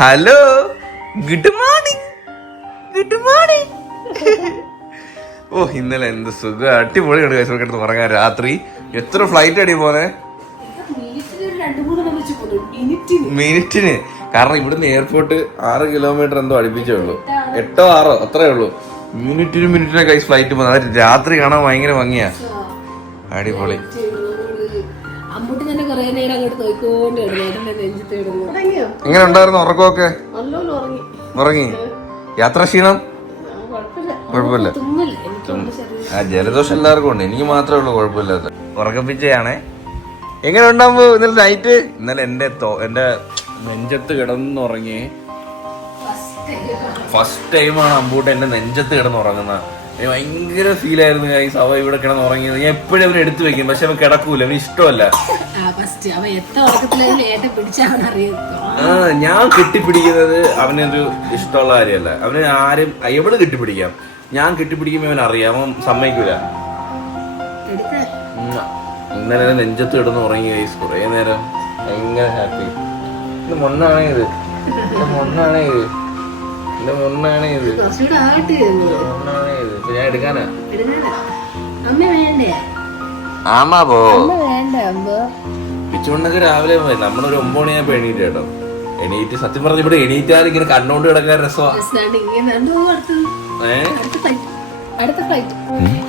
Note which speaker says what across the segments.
Speaker 1: Hello good morning good morning ഓ ഇന്നലെ എന്ത് സുഖം. അടിപൊളിയാണ് കഴിച്ചു എടുത്ത് ഉറങ്ങാൻ രാത്രി. എത്ര ഫ്ലൈറ്റ് അടി പോന്നെ മിനിറ്റിന്. കാരണം ഇവിടുന്ന് എയർപോർട്ട് ആറ് കിലോമീറ്റർ എന്തോ അടുപ്പിച്ചേ ഉള്ളൂ. എട്ടോ ആറോ? അത്രേ ഉള്ളൂ. മിനിറ്റിന് മിനിറ്റിനൊക്കെ ഫ്ലൈറ്റ് പോകുന്നത്. രാത്രി കാണാൻ ഭയങ്കര ഭംഗിയാ. അടിപൊളി.
Speaker 2: അമ്മൂട്ടി തന്നെ കുറെ നേരം അങ്ങോട്ട് നോക്കിക്കൊണ്ട് നെഞ്ചത്ത് കിടന്നു
Speaker 1: എങ്ങനെ ഉണ്ടായിരുന്നു ഉറക്കമൊക്കെ?
Speaker 2: ഉറങ്ങി.
Speaker 1: ഉറങ്ങി? യാത്രാ ക്ഷീണം? കുഴപ്പമില്ല. ആ ജലദോഷം എല്ലാവർക്കും ഉണ്ട്. എനിക്ക് മാത്രമേ ഉള്ളൂ കുഴപ്പമില്ലാത്ത. ഉറക്കപ്പിച്ചയാണേ. എങ്ങനെ ഉണ്ടാകുമ്പോ ഇന്നലെ നൈറ്റ് ഇന്നലെ എന്റെ എന്റെ നെഞ്ചത്ത് കിടന്നുറങ്ങി ഫസ്റ്റ് ടൈമാണ് അമ്പൂട്ട് എന്റെ നെഞ്ചത്ത് കിടന്നുറങ്ങുന്നത്. ഭയങ്കര ഫീൽ ആയിരുന്നു ഗൈസ് അവ ഇവിടെ കിടന്ന് ഉറങ്ങിയത്. ഞാൻ എപ്പോഴും അവനെ എടുത്തു വെക്കും. പക്ഷെ അവൻ കിടക്കൂല. അവന് ഇഷ്ടമല്ല.
Speaker 2: ആ
Speaker 1: ഞാൻ കെട്ടിപ്പിടിക്കുന്നത് അവനൊരു ഇഷ്ടമുള്ള കാര്യമല്ല. അവന് ആരും എവിടെ കെട്ടിപ്പിടിക്കാം? ഞാൻ കെട്ടിപ്പിടിക്കുമ്പോ അവൻ അറിയാം. അവൻ സമ്മതിക്കൂല. ഇന്നലെ നെഞ്ചത്ത് കിടന്ന് ഉറങ്ങി ഗൈസ് കുറേ നേരം ഭയങ്കര ഹാപ്പി ഇത് മൊണ്ണാണേ ഇത്. ഇത് മൊണ്ണാണേ ഇത്. എന്റെ മൊണ്ണാണേ ഇത്. മൊണ്ണാണേ ഇത്. ഇപ്പൊ ഞാൻ എടുക്കാനാ?
Speaker 2: അമ്മ വേണ്ടേ?
Speaker 1: ആമാ പോ.
Speaker 2: അമ്മ വേണ്ട അമ്മ?
Speaker 1: പിച്ചുകൊണ്ടൊക്കെ രാവിലെ പോയി. നമ്മളൊരു ഒമ്പത് മണിയാകുമ്പോ എണീറ്റ് കേട്ടോ. എണീറ്റ് സത്യം പറഞ്ഞ ഇവിടെ എണീറ്റാൽ ഇങ്ങനെ കണ്ണോണ്ട് കിടക്കാൻ രസമാ
Speaker 2: എന്നെ അടുത്ത. ഫ്ലൈറ്റ്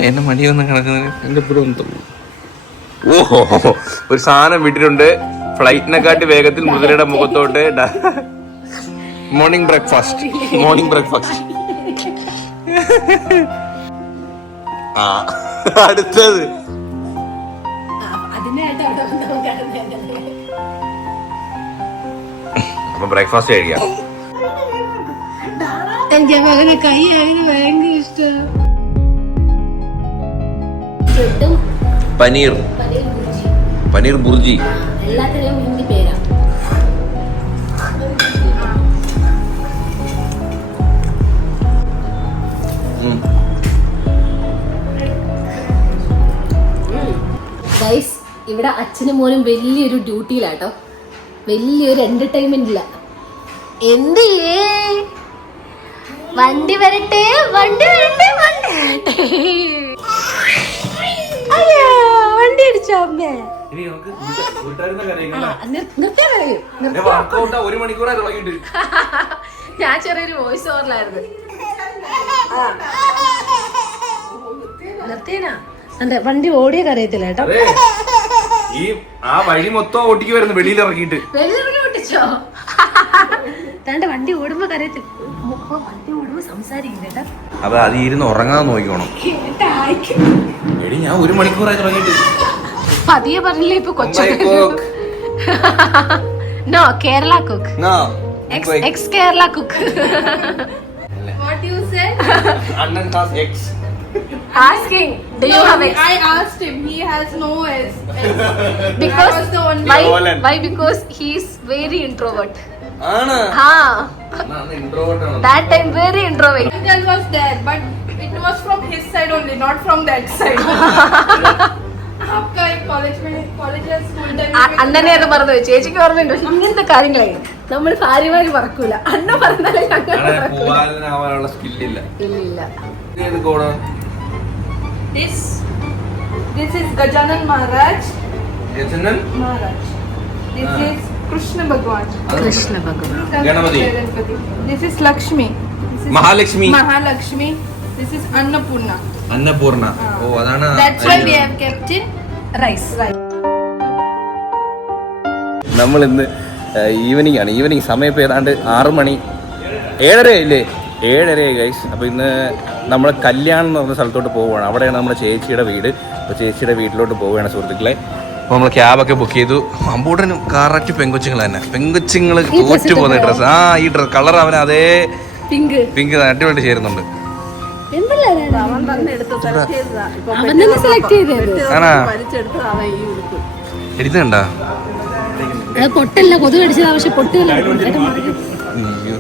Speaker 1: എന്റെ മടി ഒന്ന് കിടക്കുന്നത് എന്റെ ഇവിടെ ഒന്ന് ഓഹോ ഒരു സാധനം വിട്ടിട്ടുണ്ട്. ഫ്ലൈറ്റിനെക്കാട്ടി വേഗത്തിൽ മുതലയുടെ മുഖത്തോട്ട്. മോർണിംഗ് ബ്രേക്ക്ഫാസ്റ്റ് മോർണിംഗ് ബ്രേക്ക്ഫാസ്റ്റ് ആ അടുത്തത്. അപ്പൊ ബ്രേക്ക്ഫാസ്റ്റ് കഴിക്കാം.
Speaker 2: എനിക്ക് അപ്പൊ അങ്ങനെ കൈ അങ്ങനെ ഭയങ്കര ഇഷ്ടം. ബ്രെഡും
Speaker 1: പനീർ.
Speaker 2: പനീർ ബുർജി.
Speaker 1: പനീർ
Speaker 2: ഗൈസ് ഇവിടെ അച്ഛനും മോനും വലിയൊരു ഡ്യൂട്ടിയിലാട്ടോ. വലിയൊരു എന്റർടൈൻമെന്റ് ഇല്ല എന്ത് വണ്ടി വരട്ടെ വണ്ടി വരട്ടെ വണ്ടി വരട്ടെ. അയ്യോ വണ്ടി അടിച്ചോ അമ്മേ.
Speaker 1: ഞാൻ
Speaker 2: ചെറിയൊരു വോയിസ് ഓവറിലായിരുന്നു നിർത്തിയനാ? എന്റെ വണ്ടി ഓടിയ അറിയത്തില്ല കേട്ടോ.
Speaker 1: ഈ ആ വഴി മൊത്തം ഓട്ടിക്ക് വരുന്നു വെളിയിൽ ഇറക്കിയിട്ട്
Speaker 2: ഓട്ടിച്ചോ? താണ്ട വണ്ടി ഓടുമ്പോ കരയത്തില്ല. വണ്ടി ഓടുമ്പോ സംസാരിക്കില്ല കേട്ടോ.
Speaker 1: അപ്പൊ അത് ഇരുന്ന് ഉറങ്ങാൻ നോക്കിക്കോണം. എടി ഞാൻ ഒരു മണിക്കൂറായി തുടങ്ങിയിട്ട്.
Speaker 2: പതിയെ പറഞ്ഞില്ലേ ഇപ്പൊ കൊച്ചു?
Speaker 1: No
Speaker 2: Kerala cook. Ex
Speaker 3: Kerala cook said?
Speaker 1: Annan has eggs.
Speaker 2: Asking do you have eggs
Speaker 3: I asked him. He has no S.
Speaker 2: because
Speaker 3: I was the only-
Speaker 2: why
Speaker 1: Poland.
Speaker 2: why because he is very introvert
Speaker 1: ആണ്
Speaker 2: ha
Speaker 1: അണ്ണാ അന്ന് introvert ആണ്.
Speaker 2: that time very introvert
Speaker 3: Angel was there, but it was from his side only, not from that side. आपका एक college में college या school time
Speaker 2: അ- അണ്ണനെ അത് മറന്നു പോയി. ചേച്ചിക്ക് ഓർമ്മയുണ്ടോ ഇങ്ങനത്തെ കാര്യങ്ങളെ നമ്മൾ ഭാര്യമാര് മറക്കൂല. അണ്ണ പറഞ്ഞാലേ ഞങ്ങൾ ഇല്ല
Speaker 1: മഹാലക്ഷ്മി. അന്നപൂർണ.
Speaker 2: അന്നപൂർണ
Speaker 1: നമ്മൾ ഇന്ന് ഈവനിങ് ആണ്. ഈവനിങ് സമയം ഇപ്പോൾ ഏതാണ്ട് ആറ് മണി. ഏഴര ഇല്ലേ? ഏഴര ഗൈസ് അപ്പോൾ ഇന്ന് നമ്മൾ കല്യാണം എന്ന് പറഞ്ഞ സ്ഥലത്തോട്ട് പോവുകയാണ്. അവിടെയാണ് നമ്മുടെ ചേച്ചിയുടെ വീട്. അപ്പോൾ ചേച്ചിയുടെ വീട്ടിലോട്ട് പോവുകയാണ് സുഹൃത്തുക്കളെ. അപ്പോൾ നമ്മൾ ക്യാബൊക്കെ ബുക്ക് ചെയ്തു. അമ്പൂട്ടനും കറക്റ്റ് പെങ്കൊച്ചുങ്ങൾ തന്നെ. പെങ്കൊച്ചുങ്ങൾ തോറ്റു പോകുന്ന ഡ്രസ്സ് ആ ഈ ഡ്രസ് കളർ അവൻ അതേ
Speaker 2: പിങ്ക്
Speaker 1: പിങ്ക് അടിപൊളി ചേരുന്നുണ്ട്.
Speaker 2: അവൻ തന്നെ സെലക്ട് ചെയ്തത്.
Speaker 1: ആണാ? എടുത്തുണ്ടാ
Speaker 2: അത് പൊട്ടല്ല കൊതു കടിച്ചത് പക്ഷെ പൊട്ടുകല്ല
Speaker 1: അയ്യോ.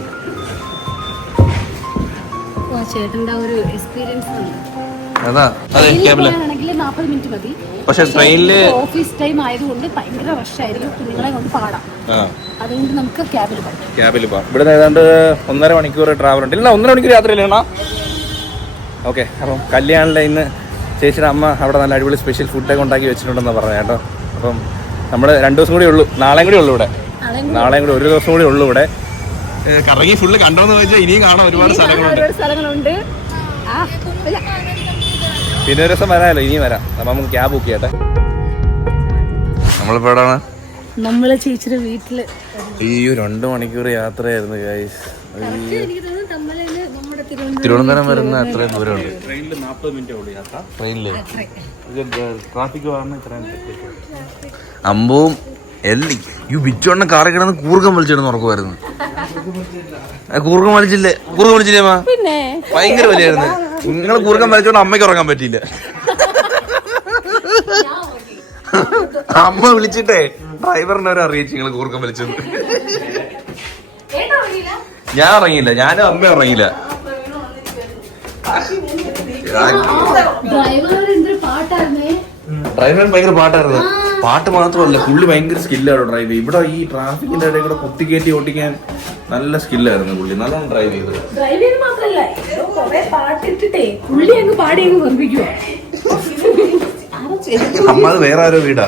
Speaker 2: ചേട്ടന്റെ ആ ഒരു എക്സ്പീരിയൻസ്
Speaker 1: അതാ. അതെ ക്യാബിൽ.
Speaker 2: ആണെങ്കിൽ നാപ്പത് മിനിറ്റ് മതി.
Speaker 1: പക്ഷെ ട്രെയിനിൽ
Speaker 2: ഓഫീസ് ടൈം ആയതുകൊണ്ട് ഭയങ്കര റഷായിരിക്കും കുഞ്ഞുങ്ങളെ കൊണ്ട് പാടാം.
Speaker 1: ആ.
Speaker 2: അതുകൊണ്ട് നമുക്ക് ക്യാബിൽ പോകാം.
Speaker 1: ക്യാബിൽ പോവാം ഇവിടെ നിന്ന് ഏതാണ്ട് ഒന്നര മണിക്കൂർ ട്രാവൽ ഉണ്ട്. ഇല്ല ഒന്നര മണിക്കൂർ യാത്ര ഓക്കെ അപ്പം കല്യാണിലെ ഇന്ന് ചേച്ചിയുടെ അമ്മ അവിടെ നല്ല അടിപൊളി സ്പെഷ്യൽ ഫുഡൊക്കെ ഉണ്ടാക്കി വെച്ചിട്ടുണ്ടെന്ന് പറഞ്ഞു കേട്ടോ. അപ്പം നമ്മൾ രണ്ടു ദിവസം കൂടി ഉള്ളൂ. നാളെയും കൂടി ഉള്ളൂ ഇവിടെ. നാളെയും കൂടി ഒരു ദിവസം കൂടി ഉള്ളൂ ഇവിടെ. കറങ്ങി ഫുള്ള് കണ്ടോന്ന് ചോദിച്ചാൽ ഇനിയും കാണാൻ ഒരുപാട് സ്ഥലങ്ങളുണ്ട്. പിന്നെ ഒരു ദിവസം വരാമല്ലോ ഇനിയും വരാം. അപ്പൊ നമുക്ക് ക്യാബ് ബുക്ക് ചെയ്യട്ടെ. നമ്മളിപ്പോ എവിടെയാണ്
Speaker 2: നമ്മളെ ചേച്ചിയുടെ വീട്ടിൽ.
Speaker 1: അയ്യോ രണ്ടു മണിക്കൂർ യാത്രയായിരുന്നു ഗൈസ്
Speaker 2: തിരുവനന്തപുരം
Speaker 1: വരുന്ന അത്രയും ദൂരമുണ്ട്. ട്രെയിനിൽ നാൽപ്പത് മിനിറ്റ് ഉള്ളൂ യാത്ര. ട്രെയിനിൽ ട്രാഫിക് അമ്പവും എല്ലി ഈ ബിച്ചോണ്ണ കാറി കിടന്ന് കൂർക്കം വലിച്ചിടുന്ന് ഉറക്കുമായിരുന്നു. കൂർഗം കൂർക്കം വലിച്ചില്ലേ? കൂർഗം വലിച്ചില്ലേ മാ?
Speaker 2: പിന്നെ?
Speaker 1: ഭയങ്കര വലിയായിരുന്നു. നിങ്ങൾ കൂർഗം വലിച്ചോണ്ട് അമ്മയ്ക്ക് ഉറങ്ങാൻ പറ്റിയില്ല. അമ്മ വിളിച്ചിട്ടേ ഡ്രൈവറിനെ ഒരു അറിയിച്ചു നിങ്ങൾ കൂർക്കം വലിച്ചത് ഞാൻ ഇറങ്ങിയില്ല ഞാനും അമ്മ ഇറങ്ങിയില്ല
Speaker 2: ഡ്രൈവർ
Speaker 1: ഭയങ്കര പാട്ടായിരുന്നു. പാട്ട് മാത്രമല്ല പുള്ളി ഭയങ്കര സ്കില്ലാണ് ഡ്രൈവ്. ചെയ്ത് ഇവിടെ ഈ ട്രാഫിക്കിന്റെ ഇടയിൽ കൂടെ കുത്തിക്കേറ്റി ഓട്ടിക്കാൻ നല്ല സ്കില്ലായിരുന്നു പുള്ളി. നല്ലോണം ഡ്രൈവ് ചെയ്തത്
Speaker 2: ഡ്രൈവ് ചെയ്ത് മാത്രല്ല കൊറേ പാട്ടിട്ടിട്ടേ പുള്ളി അങ്ങ് പാടി അങ്ങ് വെറുപ്പിക്കുവോ
Speaker 1: അമ്മ അത് വേറെ ആരോ വീടാ.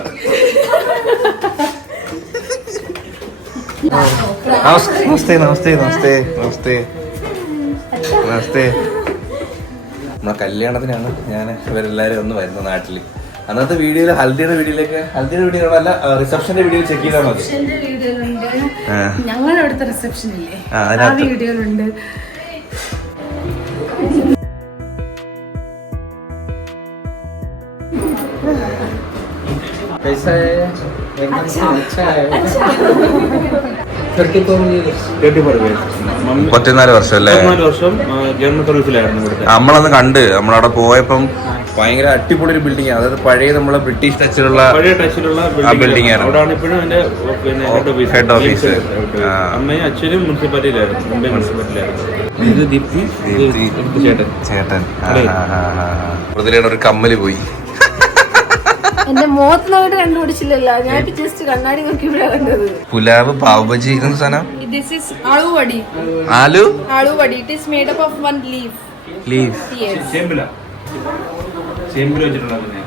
Speaker 1: നമസ്തേ നമസ്തേ നമസ്തേ നമസ്തേ. നമസ്തേ. നമ്മളെ കല്യാണത്തിനാണ് ഞാൻ ഇവരെല്ലാരും ഒന്ന് വരുന്നത് നാട്ടില് അന്നത്തെ വീഡിയോയിൽ ഹൽദിയുടെ വീഡിയോയിലേക്ക് ഹൽദിയുടെ വീഡിയോ അല്ല റിസപ്ഷന്റെ വീഡിയോ ചെക്ക് ചെയ്താൽ മതി
Speaker 2: വീഡിയോയിലുണ്ട്
Speaker 1: ആ.
Speaker 2: ഞങ്ങളുടെ അവിടുത്തെ റിസപ്ഷൻ ഇല്ലേ
Speaker 1: ആ,
Speaker 2: ആ
Speaker 1: അതിനകത്ത്.
Speaker 2: വീഡിയോയിലുണ്ട്
Speaker 4: कैसा है एकदम से अच्छा है थर्टी फोर
Speaker 1: മുപ്പത്തിനാല് വർഷം അല്ലേ?
Speaker 4: വർഷം സർവീസിലായിരുന്നു ഇവിടുത്തെ.
Speaker 1: നമ്മളന്ന് കണ്ട് നമ്മളവിടെ പോയപ്പം ഭയങ്കര അടിപൊളി ഒരു ബിൽഡിംഗ് ആണ് അതായത് പഴയ നമ്മളെ ബ്രിട്ടീഷ് ടച്ചിലുള്ള
Speaker 4: പഴയ ടച്ചിലുള്ള
Speaker 1: building ആണ്.
Speaker 4: അവിടെയാണ് ഇപ്പോഴും എന്റെ പിന്നെ ഹെഡ് ഓഫീസ്. അമ്മയും അച്ഛനും മുനിസിപ്പാലിറ്റിയിലായിരുന്നു. മുംബൈ മുനിസിപ്പാലിറ്റിയിലായിരുന്നു. ഇത് ദീപ്തി ചേട്ടൻ.
Speaker 1: ചേട്ടൻ. ഒരു കമ്മൽ പോയി.
Speaker 2: എന്റെ മുഖത്തിനോട്ട് കണ്ടുപിടിച്ചില്ലല്ലോ. ഞാൻ ജസ്റ്റ് കണ്ണാടി നോക്കി ഇവിടെ കണ്ടത്
Speaker 1: pulao
Speaker 4: പാവഭജി
Speaker 1: Chembil
Speaker 3: വെച്ചിട്ടുണ്ടാകുന്നത്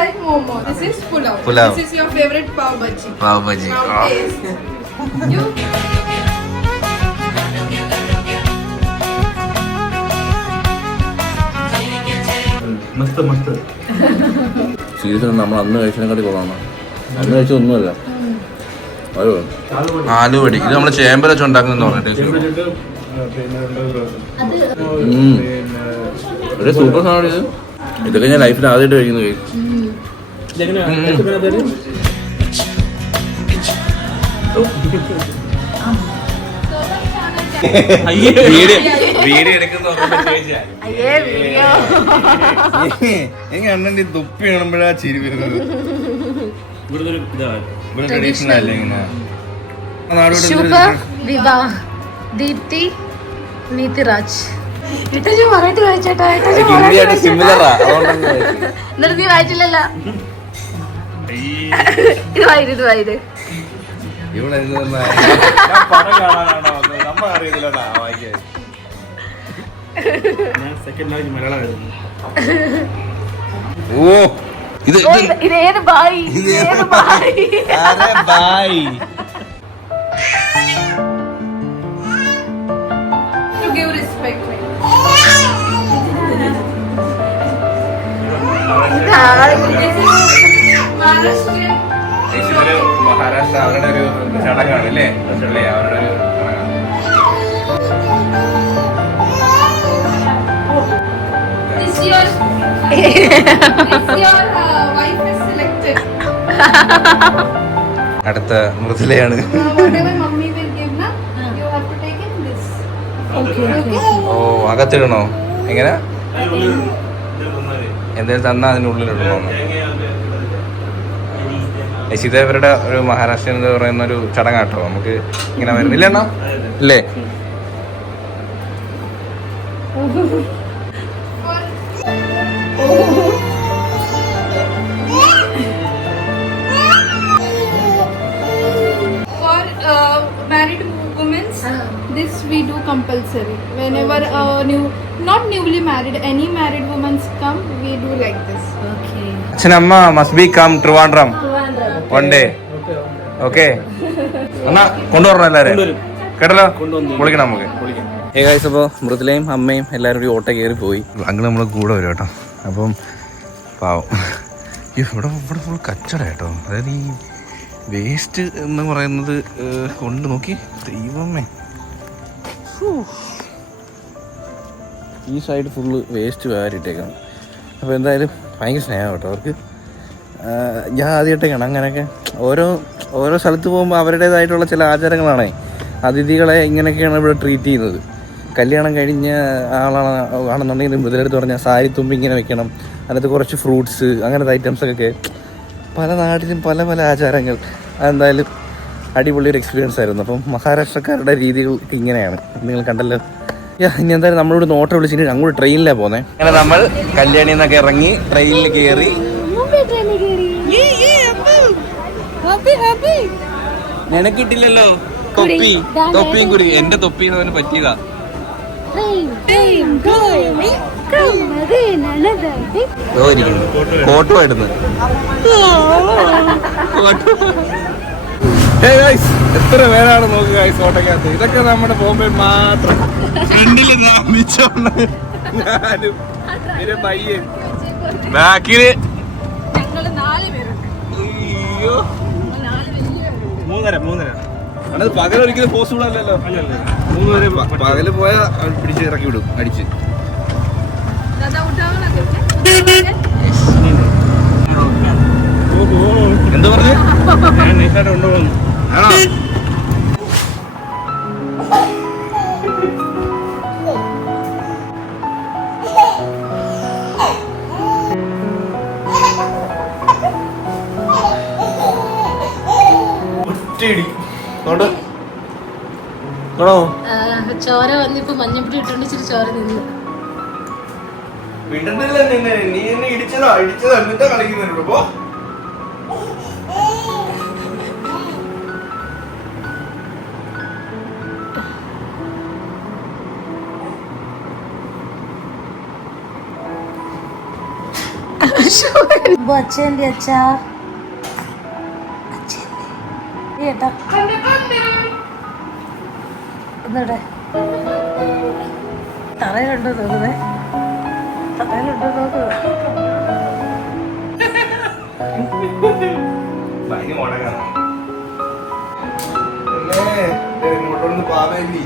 Speaker 3: like momo. This is pulao.
Speaker 1: Pulao.
Speaker 3: This is your favorite pav bhaji.
Speaker 1: Pav bhaji.
Speaker 3: Now taste. You.
Speaker 4: മസ്ത് മസ്ത്
Speaker 1: സീരിയസ് നമ്മൾ അന്ന് കഴിച്ചതിനെക്കാട്ടി കുറവാണ് അന്ന് കഴിച്ചത് ഒന്നുമല്ല ആലുവടി ഇത് നമ്മൾ ചേമ്പൽ വെച്ച് ഉണ്ടാക്കുന്ന പറഞ്ഞിട്ട്
Speaker 4: ചേമ്പ് വെച്ചിട്ട് പിന്നെ രണ്ട്
Speaker 1: ഉം. ഒരു സൂപ്പർ സാധനം ഇത് ഇതൊക്കെ ഞാൻ ലൈഫിൽ ആദ്യമായിട്ട് കഴിക്കുന്നു എനിക്ക് അണ്ണന്റെ തൊപ്പി കാണുമ്പോഴാ ചിരി വരുന്നത്? ഇവിടെ ട്രഡീഷണൽ അല്ലേ ഇങ്ങനെ?
Speaker 2: ശുഭ വിവാഹ് ദീപ്തി നീതിരാജ്. ഇട്ടു പറയിട്ട് വായിച്ചേട്ടാ
Speaker 1: ഹിന്ദിയായിട്ട് സിമിലറാ ചോദിച്ചത്.
Speaker 2: എന്നിട്ട് നീ വായിച്ചില്ലല്ലോ? ഇത് വായിര് ഇത് വായിര്
Speaker 1: ഇവിടെ പടം കാണാനാണോ നമ്മ അറിയത്തില്ലടാ വായിക്കാൻ.
Speaker 4: ഞാൻ സെക്കൻഡ് ലാംഗ്വേജ് മലയാളമായിരുന്നു.
Speaker 1: ഓ ഇത്
Speaker 2: ഓ,
Speaker 1: ഇത്
Speaker 2: ഇത് ഇത് ഏത് ബായി? ഇത് ഏത് ബായി?
Speaker 1: അരെ ബായ്. അടുത്ത മൃദുലയാണ്. അകത്തിടണോ? എങ്ങനെ?
Speaker 4: അതിനുള്ളിൽ ഇത്
Speaker 1: അതിനുള്ളിലിടണമെന്ന് ഇത് ഇവരുടെ ഒരു മഹാരാഷ്ട്രൻ എന്ന് പറയുന്ന ഒരു ചടങ്ങാട്ടോ. നമുക്ക് ഇങ്ങനെ വരുന്നില്ല അണ്ണാ? അല്ലേ
Speaker 3: For married women, this we do compulsory. Whenever uh, new, not newly married, any married women come, we do like this.
Speaker 2: Okay
Speaker 1: അച്ഛനമ്മ must be Trivandrum. Trivandrum one day okay എന്നാ കൊണ്ടുവരണം എല്ലാരും കേട്ടല്ലോ? വിളിക്കണം നമുക്ക്. ഏ കാഴ്ച അപ്പോൾ മൃദുലയും അമ്മയും എല്ലാവരും കൂടി ഓട്ടോ കയറി പോയി. അങ്ങനെ നമ്മളെ കൂടെ വരും കേട്ടോ. അപ്പം പാവം. ഇവിടെ ഇവിടെ ഫുൾ കച്ചട കേട്ടോ. അതായത് ഈ വേസ്റ്റ് എന്ന് പറയുന്നത് കൊണ്ട് നോക്കി. ദൈവമേ. ഈ സൈഡ് ഫുള്ള് വേസ്റ്റ് വാരിട്ടേക്കാണ്. അപ്പോൾ എന്തായാലും ഭയങ്കര സ്നേഹം കേട്ടോ. അവർക്ക് ഞാൻ ആദ്യമായിട്ടൊക്കെയാണ് അങ്ങനെയൊക്കെ ഓരോ ഓരോ സ്ഥലത്ത് പോകുമ്പോൾ അവരുടേതായിട്ടുള്ള ചില ആചാരങ്ങളാണേ. അതിഥികളെ ഇങ്ങനെയൊക്കെയാണ് ഇവിടെ ട്രീറ്റ് ചെയ്യുന്നത്. കല്യാണം കഴിഞ്ഞ ആളാണ് ആണെന്നുണ്ടെങ്കിൽ മുതലെടുത്ത് പറഞ്ഞാൽ സാരി തുമ്പി ഇങ്ങനെ വെക്കണം. അതിനകത്ത് കുറച്ച് ഫ്രൂട്ട്സ് അങ്ങനത്തെ ഐറ്റംസൊക്കെ പല നാട്ടിലും പല പല ആചാരങ്ങൾ. അതെന്തായാലും അടിപൊളി ഒരു എക്സ്പീരിയൻസ് ആയിരുന്നു. അപ്പം മഹാരാഷ്ട്രക്കാരുടെ രീതികൾ ഇങ്ങനെയാണ്. നിങ്ങൾ കണ്ടല്ലോ. ഇനി എന്തായാലും നമ്മളോട് നോട്ടം വിളിച്ചിട്ട് അങ്ങോട്ട് ട്രെയിനിലാണ് പോകുന്നത് അങ്ങനെ നമ്മൾ കല്യാണി എന്നൊക്കെ ഇറങ്ങി ട്രെയിനിൽ കയറി നിനക്കിട്ടില്ലല്ലോ. തൊപ്പി. തൊപ്പിയും കുടി എന്റെ തൊപ്പി എന്ന് പറ്റിയതാ. എത്ര പേരാണ് നോക്ക് ഗൈസ് ഓട്ടക്കകത്ത്? ഇതൊക്കെ നമ്മുടെ ബോംബെ മാത്രം.
Speaker 3: ബാക്കിൽ
Speaker 1: അയ്യോ.
Speaker 4: മൂന്നര മൂന്നര.
Speaker 1: അത് പകൽ ഒരിക്കലും പോസിബിൾ അല്ലല്ലോ. മൂന്ന് പകൽ പോയ പിടിച്ച് ഇറക്കി വിടും അടിച്ച്. എന്താ പറഞ്ഞു?
Speaker 2: ചോര വന്നിപ്പോ മഞ്ഞപ്പിടി ഇട്ടുണ്ട് ഇച്ചിരി ചോര നിന്ന്
Speaker 1: വിടണ്ടില്ല നിന്നെ? നീ എന്നെ ഇടിച്ചതാ. ഇടിച്ചതാ. എന്നിട്ടാ കളിക്കുന്നുണ്ട്
Speaker 2: അച്ഛന്റെ അച്ഛാ ഏട്ടാ എന്നോടെ തറയിലുണ്ടോ നോക്കുന്നേ തറയിലുണ്ടോ നോക്കുക
Speaker 1: ഭയങ്കര മുടങ്ങാണ് ഇങ്ങോട്ടൊന്ന് പാവേലി